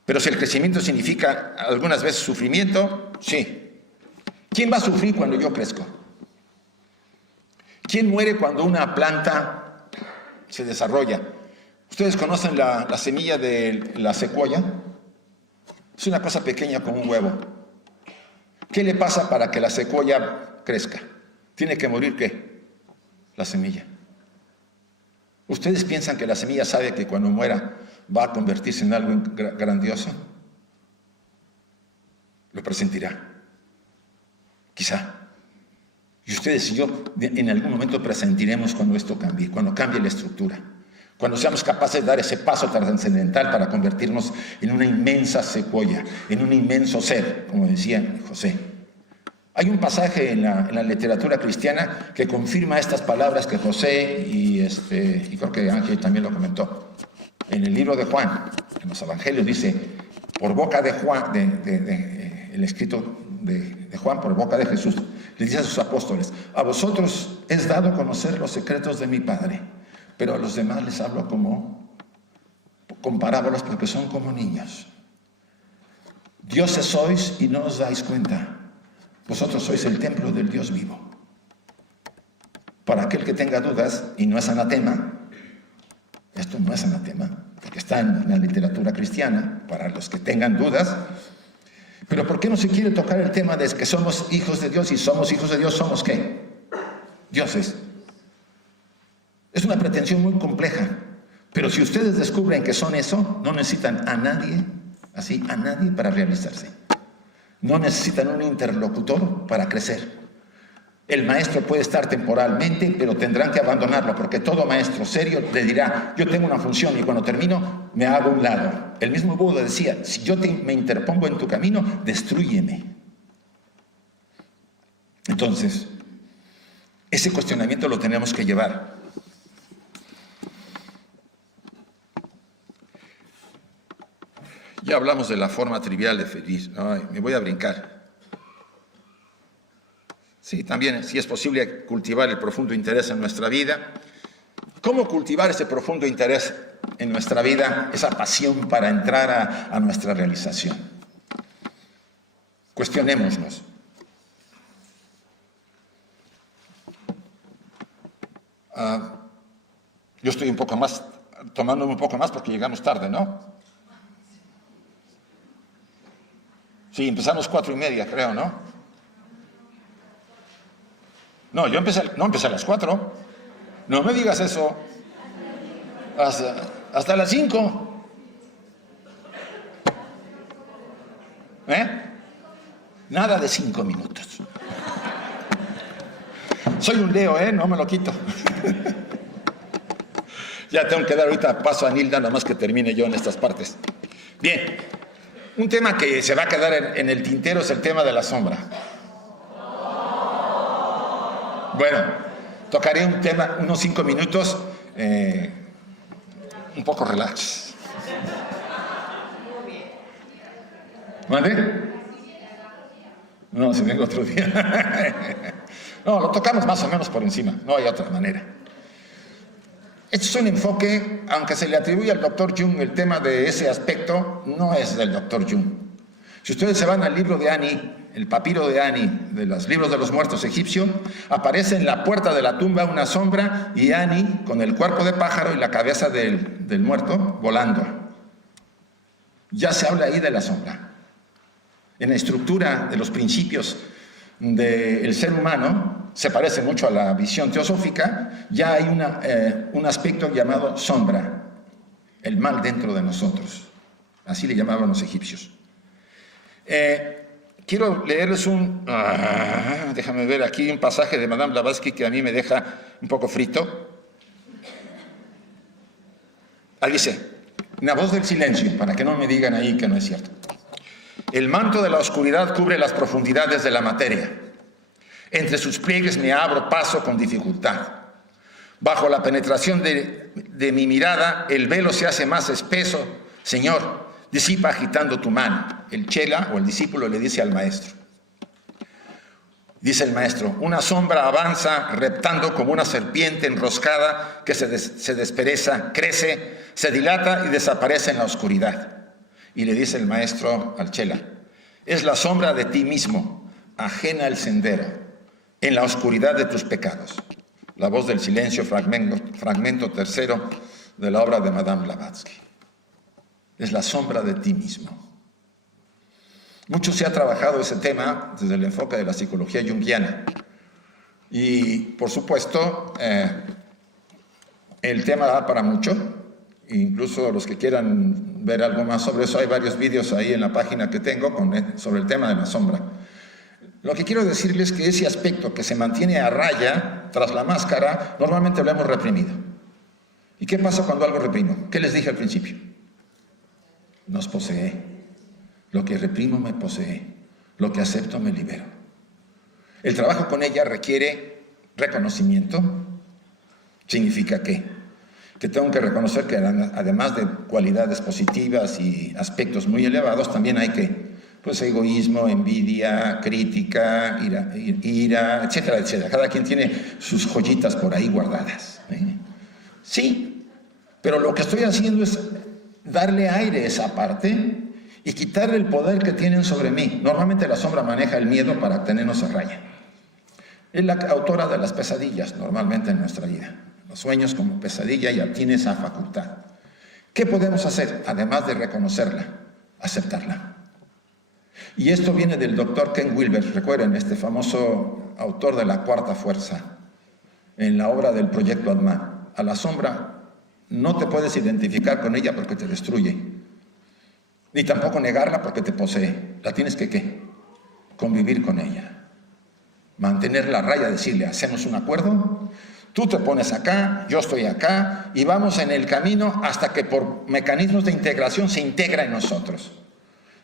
Pero si el crecimiento significa algunas veces sufrimiento, sí. ¿Quién va a sufrir cuando yo crezco? ¿Quién muere cuando una planta se desarrolla? ¿Ustedes conocen la semilla de la secuoya? Es una cosa pequeña como un huevo. ¿Qué le pasa para que la secuoya crezca? ¿Tiene que morir qué? La semilla. ¿Ustedes piensan que la semilla sabe que cuando muera va a convertirse en algo grandioso? Lo presentirá. Quizá. Y ustedes y yo en algún momento presentiremos cuando esto cambie, cuando cambie la estructura, cuando seamos capaces de dar ese paso trascendental para convertirnos en una inmensa secuoya, en un inmenso ser, como decía José. Hay un pasaje en la literatura cristiana que confirma estas palabras que José y creo que Ángel también lo comentó. En el libro de Juan, en los evangelios dice, por boca de Juan, el escrito de Juan, por boca de Jesús, le dice a sus apóstoles, a vosotros es dado conocer los secretos de mi Padre, pero a los demás les hablo con parábolas porque son como niños. Dioses sois y no os dais cuenta. Vosotros sois el templo del Dios vivo. Para aquel que tenga dudas, y no es anatema, esto no es anatema, porque está en la literatura cristiana, para los que tengan dudas. Pero ¿por qué no se quiere tocar el tema de que somos hijos de Dios y somos hijos de Dios? ¿Somos qué? Dioses. Es una pretensión muy compleja, pero si ustedes descubren que son eso, no necesitan a nadie, a nadie para realizarse. No necesitan un interlocutor para crecer. El maestro puede estar temporalmente, pero tendrán que abandonarlo, porque todo maestro serio le dirá, yo tengo una función y cuando termino me hago a un lado. El mismo Buda decía, si yo me interpongo en tu camino, destrúyeme. Entonces, ese cuestionamiento lo tenemos que llevar. Ya hablamos de la forma trivial de feliz. Ay, me voy a brincar. Sí, también, si es posible cultivar el profundo interés en nuestra vida. ¿Cómo cultivar ese profundo interés en nuestra vida, esa pasión para entrar a nuestra realización? Cuestionémonos. Yo estoy un poco más, tomándome un poco más porque llegamos tarde, ¿no? Sí, empezamos 4:30, creo, ¿no? No, yo empecé a las 4. No me digas eso. Hasta las 5. Nada de 5 minutos. Soy un Leo, no me lo quito. Ya tengo que dar ahorita paso a Nilda, nada más que termine yo en estas partes. Bien, un tema que se va a quedar en el tintero es el tema de la sombra. Bueno, tocaré un tema, unos 5 minutos, un poco relax. ¿Vale? No, si vengo otro día. No, lo tocamos más o menos por encima, no hay otra manera. Este es un enfoque, aunque se le atribuye al Dr. Jung el tema de ese aspecto, no es del Dr. Jung. Si ustedes se van al libro de Ani, el papiro de Ani, de los libros de los muertos egipcio, aparece en la puerta de la tumba una sombra y Ani con el cuerpo de pájaro y la cabeza del muerto volando. Ya se habla ahí de la sombra. En la estructura de los principios del ser humano, se parece mucho a la visión teosófica, ya hay un aspecto llamado sombra, el mal dentro de nosotros. Así le llamaban los egipcios. Quiero leerles déjame ver aquí un pasaje de Madame Blavatsky que a mí me deja un poco frito. Dice, una voz del silencio, para que no me digan ahí que no es cierto. El manto de la oscuridad cubre las profundidades de la materia. Entre sus pliegues me abro paso con dificultad. Bajo la penetración de mi mirada, el velo se hace más espeso. Señor, disipa agitando tu mano. El chela o el discípulo le dice al maestro. Dice el maestro, una sombra avanza reptando como una serpiente enroscada que se despereza, crece, se dilata y desaparece en la oscuridad. Y le dice el maestro al chela, es la sombra de ti mismo, ajena al sendero, en la oscuridad de tus pecados. La voz del silencio, fragmento tercero de la obra de Madame Blavatsky. Es la sombra de ti mismo. Mucho se ha trabajado ese tema desde el enfoque de la psicología junguiana. Y, por supuesto, el tema da para mucho. Incluso los que quieran ver algo más sobre eso, hay varios vídeos ahí en la página que tengo sobre el tema de la sombra. Lo que quiero decirles es que ese aspecto que se mantiene a raya tras la máscara, normalmente lo hemos reprimido. ¿Y qué pasa cuando algo reprimo? ¿Qué les dije al principio? Nos posee. Lo que reprimo me posee. Lo que acepto me libero. El trabajo con ella requiere reconocimiento. ¿Significa qué? Que tengo que reconocer que además de cualidades positivas y aspectos muy elevados, también hay egoísmo, envidia, crítica, ira, etcétera, etcétera. Cada quien tiene sus joyitas por ahí guardadas. Sí, pero lo que estoy haciendo es darle aire a esa parte y quitarle el poder que tienen sobre mí. Normalmente la sombra maneja el miedo para tenernos a raya. Es la autora de las pesadillas, normalmente en nuestra vida. Los sueños como pesadilla ya tiene esa facultad. ¿Qué podemos hacer? Además de reconocerla, aceptarla. Y esto viene del doctor Ken Wilber, recuerden, este famoso autor de La Cuarta Fuerza, en la obra del Proyecto Atman. A la sombra no te puedes identificar con ella porque te destruye, ni tampoco negarla porque te posee. La tienes que, ¿qué? Convivir con ella. mantener la raya, decirle, hacemos un acuerdo, tú te pones acá, yo estoy acá, y vamos en el camino hasta que por mecanismos de integración se integra en nosotros.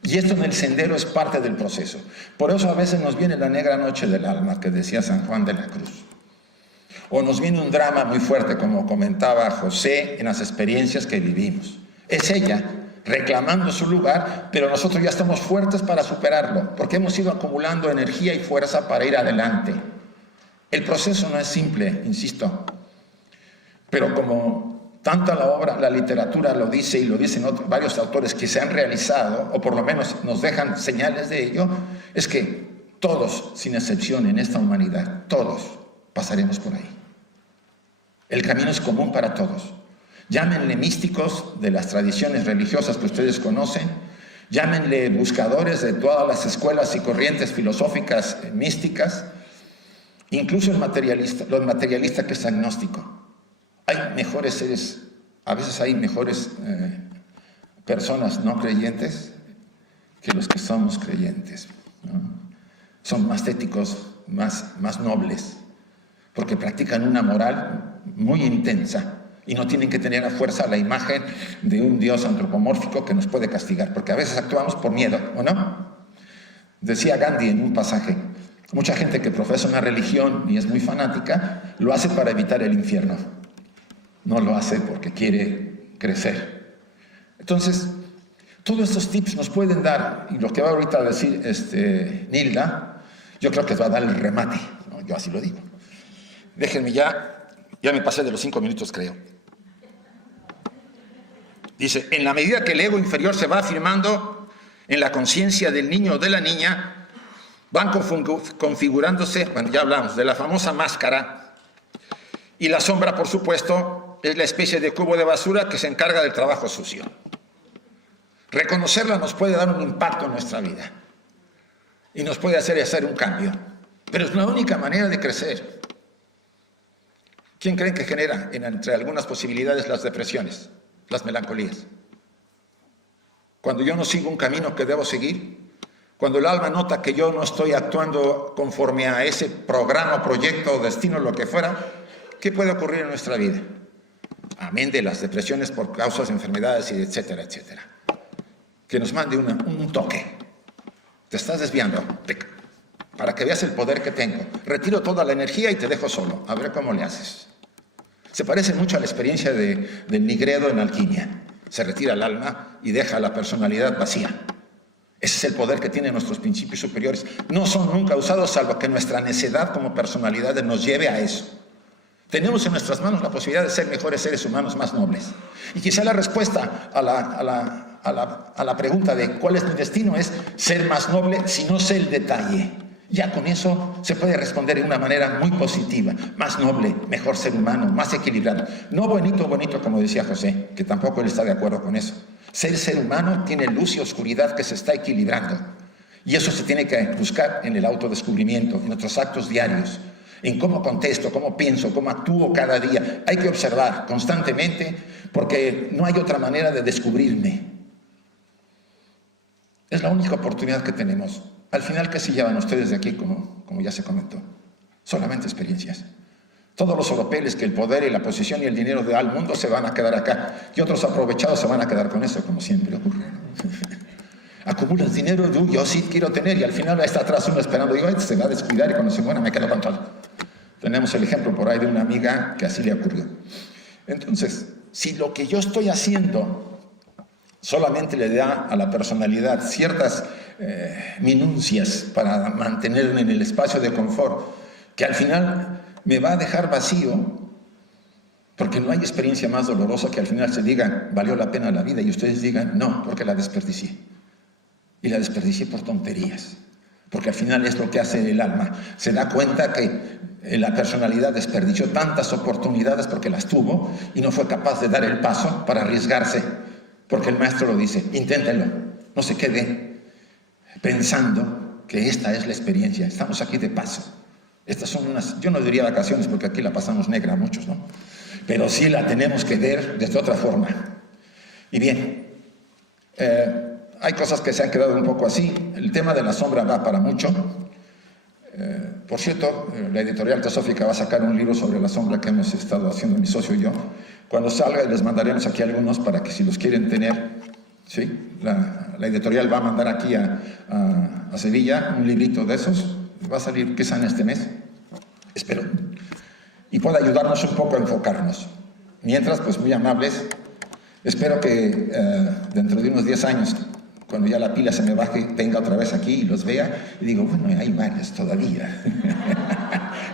Y esto en el sendero es parte del proceso. Por eso a veces nos viene la negra noche del alma, que decía San Juan de la Cruz. O nos viene un drama muy fuerte, como comentaba José, en las experiencias que vivimos. Es ella reclamando su lugar, pero nosotros ya estamos fuertes para superarlo, porque hemos ido acumulando energía y fuerza para ir adelante. El proceso no es simple, insisto, pero como tanto la obra, la literatura lo dice y lo dicen varios autores que se han realizado, o por lo menos nos dejan señales de ello, es que todos, sin excepción en esta humanidad, todos pasaremos por ahí. El camino es común para todos. Llámenle místicos de las tradiciones religiosas que ustedes conocen, llámenle buscadores de todas las escuelas y corrientes filosóficas místicas, incluso los materialistas que es agnóstico. Hay mejores seres, a veces hay mejores personas no creyentes que los que somos creyentes, ¿no? Son más éticos, más nobles, porque practican una moral muy intensa y no tienen que tener a fuerza la imagen de un Dios antropomórfico que nos puede castigar, porque a veces actuamos por miedo, ¿o no? Decía Gandhi en un pasaje, mucha gente que profesa una religión y es muy fanática, lo hace para evitar el infierno. No lo hace porque quiere crecer. Entonces, todos estos tips nos pueden dar, y lo que va ahorita a decir Nilda, yo creo que va a dar el remate, ¿no? Yo así lo digo. Déjenme ya me pasé de los 5 minutos, creo. Dice, en la medida que el ego inferior se va afirmando en la conciencia del niño o de la niña, van configurándose, bueno, ya hablamos de la famosa máscara, y la sombra, por supuesto, es la especie de cubo de basura que se encarga del trabajo sucio. Reconocerla nos puede dar un impacto en nuestra vida y nos puede hacer un cambio, pero es la única manera de crecer. ¿Quién creen que genera, entre algunas posibilidades, las depresiones, las melancolías? Cuando yo no sigo un camino que debo seguir, cuando el alma nota que yo no estoy actuando conforme a ese programa, proyecto, destino, lo que fuera, ¿qué puede ocurrir en nuestra vida? Amén de las depresiones por causas de enfermedades, y etcétera, etcétera. Que nos mande un toque. Te estás desviando, para que veas el poder que tengo. Retiro toda la energía y te dejo solo. A ver cómo le haces. Se parece mucho a la experiencia del Nigredo en alquimia. Se retira el alma y deja la personalidad vacía. Ese es el poder que tienen nuestros principios superiores. No son nunca usados salvo que nuestra necedad como personalidades nos lleve a eso. Tenemos en nuestras manos la posibilidad de ser mejores seres humanos, más nobles. Y quizá la respuesta a la pregunta de cuál es mi destino es ser más noble si no sé el detalle. Ya con eso se puede responder de una manera muy positiva. Más noble, mejor ser humano, más equilibrado. No bonito, como decía José, que tampoco él está de acuerdo con eso. Ser humano tiene luz y oscuridad que se está equilibrando. Y eso se tiene que buscar en el autodescubrimiento, en nuestros actos diarios, en cómo contesto, cómo pienso, cómo actúo cada día. Hay que observar constantemente porque no hay otra manera de descubrirme. Es la única oportunidad que tenemos. Al final, ¿qué se llevan ustedes de aquí, como ya se comentó? Solamente experiencias. Todos los oropeles que el poder y la posición y el dinero da al mundo se van a quedar acá. Y otros aprovechados se van a quedar con eso, como siempre ocurre, ¿no? Acumulas dinero, yo sí quiero tener, y al final está atrás uno esperando, digo, este se va a descuidar y cuando se muera me quedo con todo. Tenemos el ejemplo por ahí de una amiga que así le ocurrió. Entonces, si lo que yo estoy haciendo solamente le da a la personalidad ciertas minucias para mantenerme en el espacio de confort, que al final me va a dejar vacío, porque no hay experiencia más dolorosa que al final se diga, valió la pena la vida, y ustedes digan, no, porque la desperdicié. Y la desperdicié por tonterías, porque al final es lo que hace el alma. Se da cuenta que la personalidad desperdició tantas oportunidades porque las tuvo y no fue capaz de dar el paso para arriesgarse, porque el maestro lo dice, inténtenlo, no se quede pensando que esta es la experiencia, estamos aquí de paso. Estas son yo no diría vacaciones porque aquí la pasamos negra muchos, ¿no? Pero sí la tenemos que ver desde otra forma. Y bien, hay cosas que se han quedado un poco así. El tema de la sombra va para mucho. Por cierto, la editorial Teosófica va a sacar un libro sobre la sombra que hemos estado haciendo mi socio y yo. Cuando salga les mandaremos aquí algunos para que si los quieren tener, ¿sí? La editorial va a mandar aquí a Sevilla un librito de esos. Va a salir quizá en este mes, espero. Y pueda ayudarnos un poco a enfocarnos. Mientras, pues muy amables. Espero que dentro de unos 10 años, cuando ya la pila se me baje, venga otra vez aquí y los vea y digo, bueno, hay varios todavía.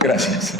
Gracias.